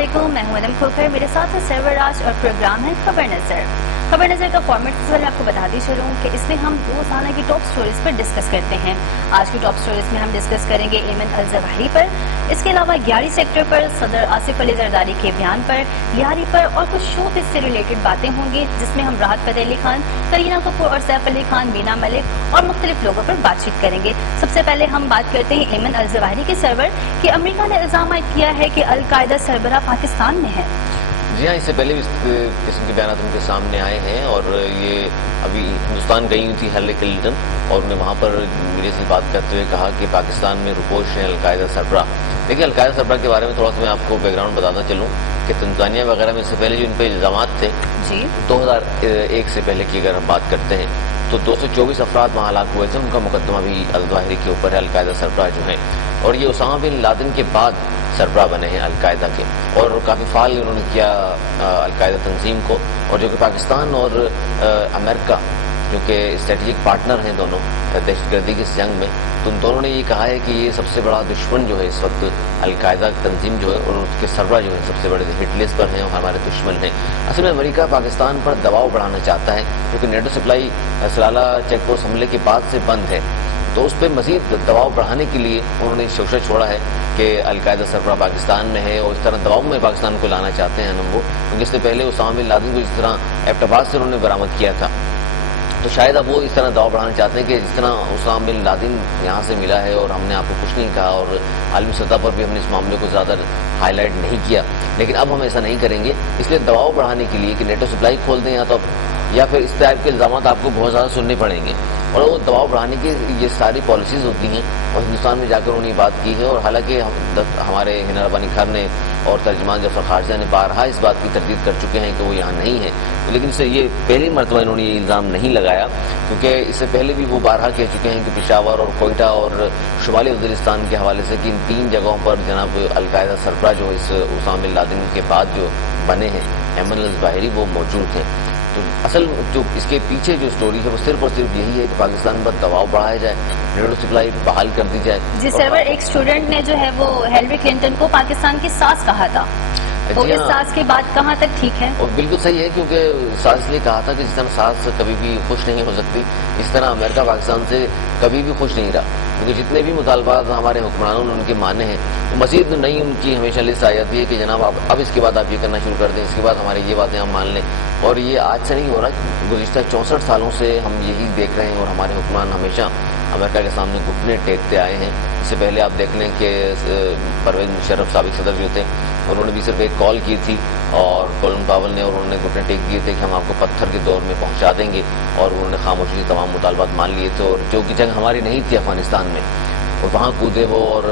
अस्सलामुअलैकुम, मैं हूं अनम खोखर। मेरे साथ है सरवर राज और प्रोग्राम है खबर नजर। खबर नजर का फॉर्मेट से पहले आपको बताती चलूं कि इसमें हम रोजाना की टॉप स्टोरीज पर डिस्कस करते हैं। आज की टॉप स्टोरीज में हम डिस्कस करेंगे एमन अल-जवाहिरी पर, इसके अलावा ग्यारी सेक्टर पर, सदर आसिफ अली जरदारी के बयान पर, लियारी पर और कुछ शोबिज़ से रिलेटेड बातें होंगी, जिसमें हम राहत फतेह अली खान, करीना कपूर और सैफ अली खान, बीना मलिक और मुख्तलिफ लोगों पर बातचीत करेंगे। सबसे पहले हम बात करते हैं एमन अल-जवाहिरी के सरवर कि अमेरिका ने इल्जाम किया है कि अल-कायदा सरबराह पाकिस्तान में है। जी हाँ, इससे पहले भी इस किस्म के बयान उनके सामने आए हैं और ये अभी हिंदुस्तान गई हुई थी हिलरी क्लिंटन और उन्होंने वहाँ पर मीडिया से बात करते हुए कहा कि पाकिस्तान में रुपोश है अलकायदा सरबराह। देखिए, अलकायदा सरबराह के बारे में थोड़ा सा मैं आपको बैकग्राउंड बताता चलूँ कि तंजानिया वगैरह में इससे पहले जो इन पर इल्जाम थे जी 2001 से पहले की अगर हम बात करते हैं तो 224 अफराद वहाँ हलाक हुए थे। उनका मुकदमा भी अल-ज़वाहिरी के ऊपर है, अलकायदा सरबराह जो है, और ये उसामा बिन लादेन के बाद सरबराह बने हैं अलकायदा के और काफ़ी फाल उन्होंने किया अलकायदा तंजीम को। और जो कि पाकिस्तान और अमेरिका जो कि स्ट्रेटेजिक पार्टनर हैं दोनों दहशतगर्दी की इस जंग में, तो उन दोनों ने ये कहा है कि ये सबसे बड़ा दुश्मन जो है इस वक्त अलकायदा तंजीम जो है और उसके सरबराह जो है सबसे बड़े हिट लिस्ट पर हैं और हमारे दुश्मन हैं। असल में अमेरिका पाकिस्तान पर दबाव बढ़ाना चाहता है क्योंकि नेटो सप्लाई सलाला चेक पोस्ट हमले के बाद से बंद है, तो उस पर मजीद दबाव बढ़ाने के लिए उन्होंने शोशा छोड़ा है कि अलकायदा सरबराह पाकिस्तान में है और इस तरह दबाव में पाकिस्तान को लाना चाहते हैं वो, क्योंकि इससे पहले उसामा बिन लादेन को इस तरह एबटाबाद से उन्होंने बरामद किया था। तो शायद अब वो इस तरह दबाव बढ़ाना चाहते हैं कि जिस तरह उसामा बिन लादेन यहाँ से मिला है और हमने आपको कुछ नहीं कहा और आलमी सतह पर भी हमने इस मामले को ज़्यादा हाईलाइट नहीं किया, लेकिन अब हम ऐसा नहीं करेंगे, इसलिए दबाव बढ़ाने के लिए कि नेटो सप्लाई खोल दें या फिर इस टाइप के इल्जाम आपको बहुत ज़्यादा सुनने पड़ेंगे। और वो दबाव बढ़ाने की ये सारी पॉलिसीज़ होती हैं और हिंदुस्तान में जाकर उन्होंने बात की है। और हालांकि हमारे हिना रब्बानी खान ने और तर्जमान जफर खारजा ने बारहा इस बात की तरदीद कर चुके हैं कि वो यहाँ नहीं है, लेकिन इससे ये पहली मरतबा इन्होंने ये इल्ज़ाम नहीं लगाया, क्योंकि इससे पहले भी वो बारहा कह चुके हैं कि पेशावर और कोयटा और शुमाली वज़ीरिस्तान के हवाले से कि इन 3 जगहों पर जनाब अलकायदा सरबराह जो इस उसामा बिन लादेन के बाद जो बने हैं एमन अल-ज़वाहिरी वो मौजूद हैं। तो असल जो इसके पीछे जो स्टोरी है वो सिर्फ और सिर्फ यही है कि पाकिस्तान पर दबाव बढ़ाया जाए, नेटो सप्लाई बहाल कर दी जाए। जी सरवर, एक स्टूडेंट ने जो है वो हिलरी क्लिंटन को पाकिस्तान की सास कहा था, तो इस सास के बाद कहाँ तक ठीक है? और बिल्कुल सही है, क्योंकि सास ने कहा था कि जिस तरह सास कभी भी खुश नहीं हो सकती, इस तरह अमेरिका पाकिस्तान से कभी भी खुश नहीं रहा, क्योंकि जितने भी मुतालबात हमारे हुक्मरानों ने उनके माने हैं, मजीद नई उनकी हमेशा लिस्ट आ जाती है कि जनाब आप अब इसके बाद आप ये करना शुरू कर दें, इसके बाद हमारी ये बातें हम मान लें। और ये आज से नहीं हो रहा, गुज़िश्ता 64 सालों से हम यही देख रहे हैं और हमारे हुक्मरान हमेशा अमेरिका के सामने घुटने टेकते आए हैं। इससे पहले आप देख लें कि परवेज मुशर्रफ साबिक सदर जो थे उन्होंने भी सिर्फ एक कॉल की थी और कोलिन पावल ने और उन्होंने घुटने टेक दिए थे कि हम आपको पत्थर के दौर में पहुंचा देंगे, और उन्होंने खामोशी से तमाम मुतालबात मान लिए थे। और जो कि जंग हमारी नहीं थी अफगानिस्तान में, और वहाँ कूदे वो और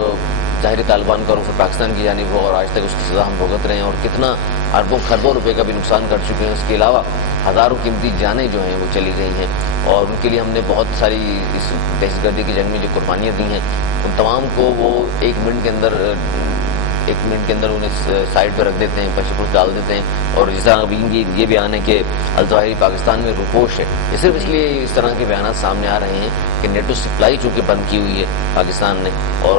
ज़ाहिरी तालिबान का रुख पाकिस्तान की जानिब हो और आज तक उसकी सज़ा हम भुगत रहे हैं और कितना अरबों खरबों रुपए का भी नुकसान कर चुके हैं। उसके अलावा हज़ारों कीमती जानें जो हैं वो चली गई हैं और उनके लिए हमने बहुत सारी इस दहशतगर्दी की जंग में जो कुर्बानियाँ दी हैं उन तमाम को वो एक मिनट के अंदर उन्हें साइड पर रख देते हैं, पश्चिम डाल देते हैं। और जिस तरह अभी ये बयान है कि अल-ज़वाहिरी पाकिस्तान में रुपोश है, ये सिर्फ इसलिए इस तरह के बयान सामने आ रहे हैं कि नेटो सप्लाई चूँकि बंद की हुई है पाकिस्तान ने, और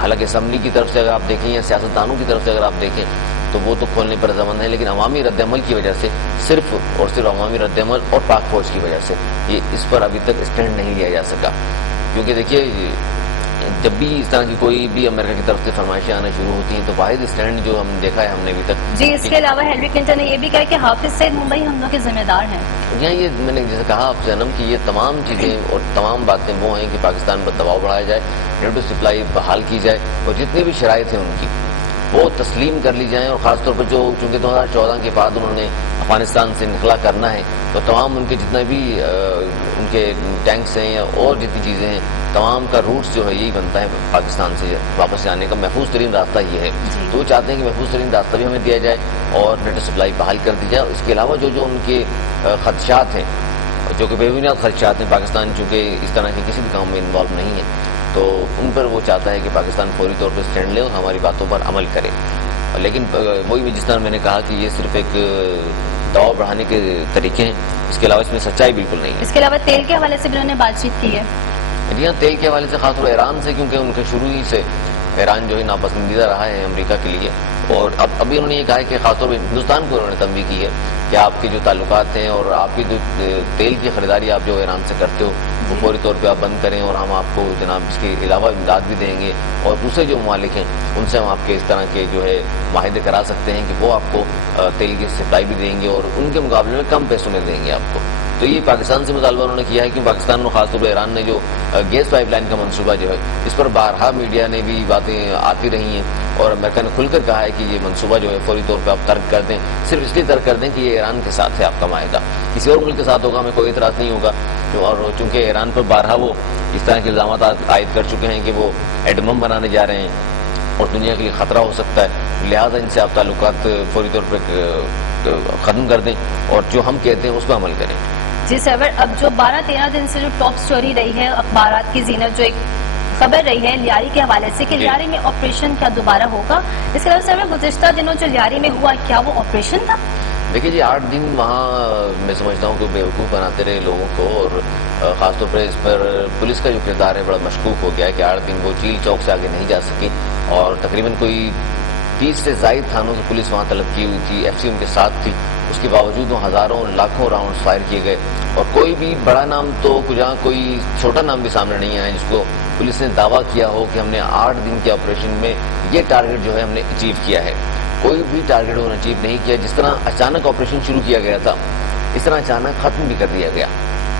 हालांकि असम्बली की तरफ से अगर आप देखें या सियासतदानों की तरफ से अगर आप देखें तो वो तो खोलने पर रजामंद है, लेकिन अवामी रद्दअमल की वजह से सिर्फ और सिर्फ अवामी रद्दअमल और पाक फौज की वजह से ये इस पर अभी तक स्टैंड नहीं लिया जा सका। क्योंकि देखिए, जब भी इस तरह की कोई भी अमेरिका की तरफ से फरमाइशें आना शुरू होती हैं तो वाहिद स्टैंड जो हम देखा है हमने अभी तक। जी, इसके अलावा हिलरी क्लिंटन ने यह भी कहा कि हाफिज सईद मुंबई हमलों के जिम्मेदार हैं। यहाँ ये मैंने जैसे कहा आपसे जन्म की ये तमाम चीज़ें और तमाम बातें वो हैं कि पाकिस्तान पर दबाव बढ़ाया जाए, नेटो सप्लाई बहाल की जाए और जितनी भी शराइत हैं उनकी वो तस्लीम कर ली जाएँ। और ख़ासतौर पर जो चूँकि 2014 के बाद उन्होंने अफगानिस्तान से निकला करना है तो तमाम उनके जितने भी उनके टैंक्स हैं या और जितनी चीज़ें हैं तमाम का रूट्स जो है यही बनता है पाकिस्तान से वापस आने का महफूज तरीन रास्ता ये है। तो वो चाहते हैं कि महफूज तरीन रास्ता भी हमें दिया जाए और नेटो सप्लाई बहाल कर दी जाए। इसके अलावा जो उनके खदशात हैं, जो कि बेबुनियाद खदशात हैं, पाकिस्तान चूँकि इस तरह के किसी भी काम में इन्वॉल्व नहीं है तो उन पर वो चाहता है कि पाकिस्तान फौरी तौर पर स्टैंड ले और हमारी बातों पर अमल करे। लेकिन वही जिस तरह मैंने कहा कि ये सिर्फ एक दबाव बढ़ाने के तरीके हैं, इसके अलावा इसमें सच्चाई बिल्कुल नहीं है। इसके अलावा तेल के हवाले से भी उन्होंने बातचीत की है। जी हाँ, तेल के हवाले से खासतौर ईरान से, क्योंकि उनके शुरू ही से ईरान जो है नापसंदीदा रहा है अमेरिका के लिए اور ابھی انہوں نے یہ کہا ہے کہ خاص طور پہ ہندوستان کو انہوں نے تنبیہ کی ہے کہ آپ کے جو تعلقات ہیں اور آپ کی جو تیل کی خریداری آپ جو ایران سے کرتے ہو وہ فوری طور پہ آپ بند کریں، اور ہم آپ کو جناب اس کے علاوہ امداد بھی دیں گے، اور دوسرے جو ممالک ہیں ان سے ہم آپ کے اس طرح کے جو ہے معاہدے کرا سکتے ہیں کہ وہ آپ کو تیل کی سپلائی بھی دیں گے اور ان کے مقابلے میں کم پیسوں میں دیں گے آپ کو۔ تو یہ پاکستان سے مطالبہ انہوں نے کیا ہے کہ پاکستان میں خاص طور پہ ایران نے جو گیس پائپ لائن کا منصوبہ جو ہے اس پر بارہا میڈیا نے بھی باتیں آتی رہی ہیں، اور امریکہ نے کھل کر کہا ہے کہ یہ منصوبہ جو ہے فوری طور پہ آپ ترک کر دیں، صرف اس لیے ترک کر دیں کہ یہ ایران کے ساتھ ہے آپ کا معاہدہ، کسی اور ملک کے ساتھ ہوگا ہمیں کوئی اعتراض نہیں ہوگا، اور چونکہ ایران پر بارہا وہ اس طرح کے الزامات عائد کر چکے ہیں کہ وہ ایٹم بم بنانے جا رہے ہیں اور دنیا کے لیے خطرہ ہو سکتا ہے، لہٰذا ان سے آپ تعلقات فوری طور پہ ختم کر دیں اور جو ہم کہتے ہیں اس پہ عمل کریں۔ جی سرور، اب جو 12-13 دن سے جو ٹاپ سٹوری رہی ہے اخبارات کی زینت، جو ایک خبر رہی ہے لیاری کے حوالے سے کہ لیاری میں آپریشن کیا دوبارہ ہوگا، اس کے علاوہ سرور گزشتہ دنوں جو لیاری میں ہوا کیا وہ آپریشن تھا؟ دیکھیے جی 8 دن وہاں میں سمجھتا ہوں کہ بیوقوف بناتے رہے لوگوں کو، اور خاص طور پر اس پر پولیس کا جو کردار ہے بڑا مشکوک ہو گیا ہے کہ 8 دن وہ چیل چوک سے آگے نہیں جا سکی، اور تقریباً کوئی 30 سے زائد تھانوں سے پولیس وہاں طلب کی ہوئی تھی، ایف سی ان کے ساتھ تھی، اس کے باوجود وہ ہزاروں لاکھوں راؤنڈ فائر کیے گئے، اور کوئی بھی بڑا نام تو جہاں کوئی چھوٹا نام بھی سامنے نہیں آیا جس کو پولیس نے دعویٰ کیا ہو کہ ہم نے 8 دن کے آپریشن میں یہ ٹارگٹ جو ہے ہم نے اچیو کیا ہے۔ کوئی بھی ٹارگٹ انہوں نے اچیو نہیں کیا، جس طرح اچانک آپریشن شروع کیا گیا تھا اس طرح اچانک ختم بھی کر دیا گیا،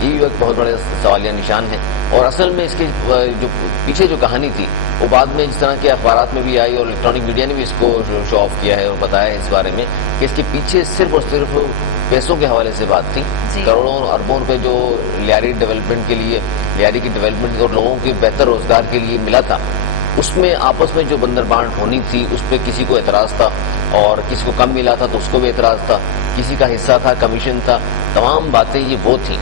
یہ ایک بہت بڑے سوالیہ نشان ہے، اور اصل میں اس کے جو پیچھے جو کہانی تھی وہ بعد میں جس طرح کے اخبارات میں بھی آئی اور الیکٹرانک میڈیا نے بھی اس کو شو آف کیا ہے اور بتایا ہے اس بارے میں کہ اس کے پیچھے صرف اور صرف پیسوں کے حوالے سے بات تھی، کروڑوں اربوں روپے جو لیاری ڈیولپمنٹ کے لیے، لیاری کی ڈیولپمنٹ اور لوگوں کے بہتر روزگار کے لیے ملا تھا، اس میں آپس میں جو بندر بانٹ ہونی تھی اس پہ کسی کو اعتراض تھا، اور کسی کو کم ملا تھا تو اس کو بھی اعتراض تھا، کسی کا حصہ تھا، کمیشن تھا، تمام باتیں یہ وہ تھیں،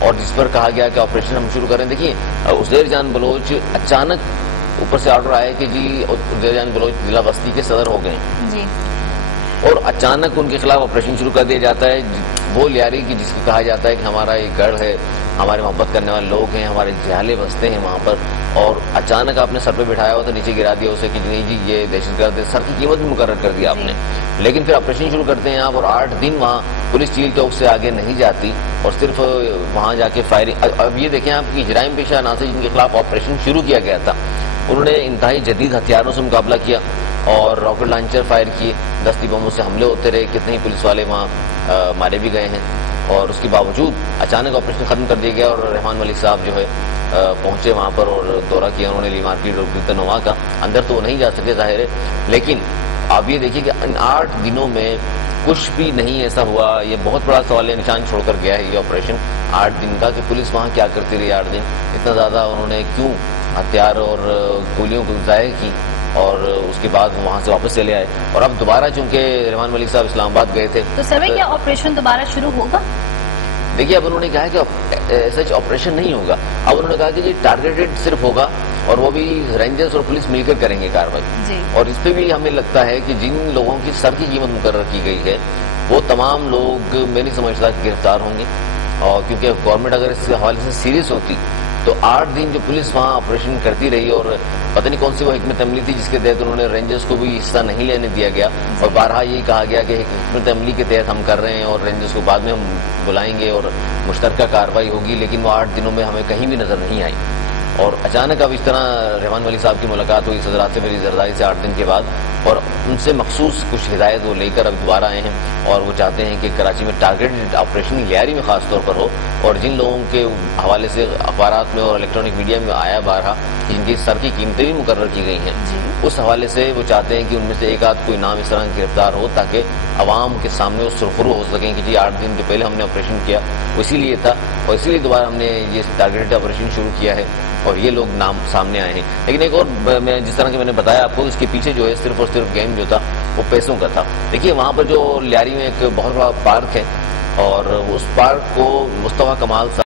اور جس پر کہا گیا کہ آپریشن ہم شروع کریں۔ دیکھیے عزیر جان بلوچ اچانک اوپر سے آرڈر آئے کہ جی عزیر جان بلوچ ضلع بستی کے صدر ہو گئے جی، اور اچانک ان کے خلاف آپریشن شروع کر دیا جاتا ہے، وہ لیاری کی جس کو کہا جاتا ہے کہ ہمارا ایک گڑھ ہے، ہمارے محبت کرنے والے لوگ ہیں، ہمارے جہالے بستے ہیں وہاں پر، اور اچانک آپ نے سر پہ بٹھایا ہوا تو نیچے گرا دیا اسے کہ نہیں جی یہ دہشت گرد ہے، سر کی قیمت بھی مقرر کر دیا آپ نے، لیکن پھر آپریشن شروع کرتے ہیں آپ، اور 8 دن وہاں پولیس چیل چوک سے آگے نہیں جاتی اور صرف وہاں جا کے فائرنگ۔ اب یہ دیکھیں آپ کی جرائم پیشہ عناصر جن کے خلاف آپریشن شروع کیا گیا تھا انہوں نے انتہائی جدید ہتھیاروں سے مقابلہ کیا اور راکٹ لانچر فائر کیے، دستی بموں سے حملے ہوتے رہے، کتنے ہی پولیس والے وہاں مارے بھی گئے ہیں، اور اس کے باوجود اچانک آپریشن ختم کر دیا گیا، اور رحمان ملک صاحب جو ہے پہنچے وہاں پر اور دورہ کیا انہوں نے لی مارکیٹ اور گلتنوا کا، اندر تو وہ نہیں جا سکے ظاہر ہے، لیکن آپ یہ دیکھیے کہ ان 8 دنوں میں کچھ بھی نہیں ایسا ہوا، یہ بہت بڑا سوالیہ نشان چھوڑ کر گیا ہے یہ آپریشن 8 دن کا، کہ پولیس وہاں کیا کرتی رہی 8 دن، اتنا زیادہ انہوں نے کیوں ہتھیار اور گولیوں کو ضائع کی، اور اس کے بعد وہاں سے واپس چلے آئے، اور اب دوبارہ چونکہ رحمان ملک صاحب اسلام آباد گئے تھے تو سروے کیا آپریشن دوبارہ شروع ہوگا؟ دیکھیے اب انہوں نے کہا کہ سچ آپریشن نہیں ہوگا، اب انہوں نے کہا کہ یہ ٹارگیٹڈ صرف ہوگا، اور وہ بھی رینجرز اور پولیس مل کر کریں گے کارروائی، اور اس پہ بھی ہمیں لگتا ہے کہ جن لوگوں کی سر کی قیمت مقرر کی گئی ہے وہ تمام لوگ میں نہیں سمجھتا کہ گرفتار ہوں گے، اور کیونکہ گورنمنٹ اگر اس کے حوالے سے سیریس ہوتی تو 8 دن جو پولیس وہاں آپریشن کرتی رہی، اور پتہ نہیں کون سی وہ حکمت عملی تھی جس کے تحت انہوں نے رینجرز کو بھی حصہ نہیں لینے دیا گیا، اور بارہا یہی کہا گیا کہ حکمت عملی کے تحت ہم کر رہے ہیں اور رینجرز کو بعد میں ہم بلائیں گے اور مشترکہ کارروائی ہوگی، لیکن وہ 8 دنوں میں ہمیں کہیں بھی نظر نہیں آئی، اور اچانک اب اس طرح رحمان ملک صاحب کی ملاقات ہوئی صدرات سے میری زرداری سے 8 دن کے بعد، اور ان سے مخصوص کچھ ہدایت وہ لے کر اب دوبارہ آئے ہیں، اور وہ چاہتے ہیں کہ کراچی میں ٹارگیٹڈ آپریشن لیاری میں خاص طور پر ہو، اور جن لوگوں کے حوالے سے اخبارات میں اور الیکٹرانک میڈیا میں آیا بارہا جن کی سر کی قیمتیں بھی مقرر کی گئی ہیں، اس حوالے سے وہ چاہتے ہیں کہ ان میں سے ایک آدھ کوئی نام اس طرح گرفتار ہو تاکہ عوام کے سامنے وہ سرخرو ہو سکیں کہ جی 8 دن جو پہلے ہم نے آپریشن کیا وہ اسی لیے تھا، اور اسی لیے دوبارہ ہم نے یہ ٹارگیٹڈ آپریشن شروع کیا ہے، اور یہ لوگ نام سامنے آئے ہیں۔ لیکن ایک اور میں جس طرح کہ میں نے بتایا آپ کو، اس کے پیچھے جو ہے صرف اور صرف گیم جو تھا وہ پیسوں کا تھا۔ دیکھیے وہاں پر جو لیاری میں ایک بہت بڑا پارک ہے، اور اس پارک کو مصطفیٰ کمال